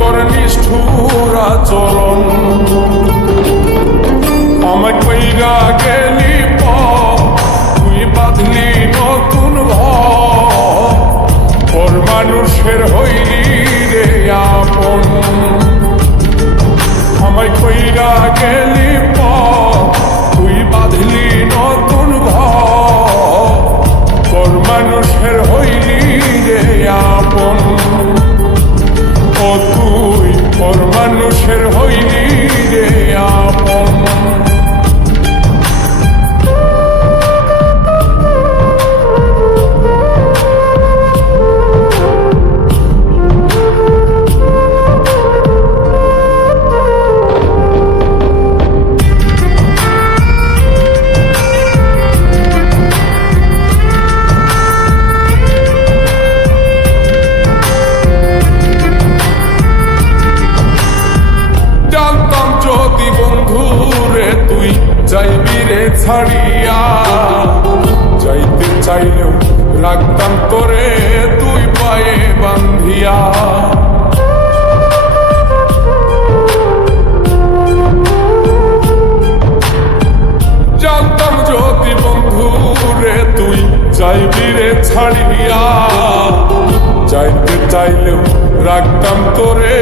তোর নিষ্ঠুর আচরণ। আমায় কইরা গেলি তুই বাঁধলি নতুন ঘর, ওর মানুষের হইলি রে আপন। আমায় কইরা গেলি তুই বাঁধলি নতুন ঘর, ওর মানুষের হইলি রে আপন। ও তুই ওর মানুষের হইলি রে আপন। বন্ধুরে তুই যাইবি রে ছাড়িয়া, যাইতে চাইলেও রাখতাম তোরে তুই পায়ে বান্ধিয়া। জানতাম যদি বন্ধুরে তুই যাইবি রে ছাড়িয়া, যাইতে চাইলেও রাখতাম তোরে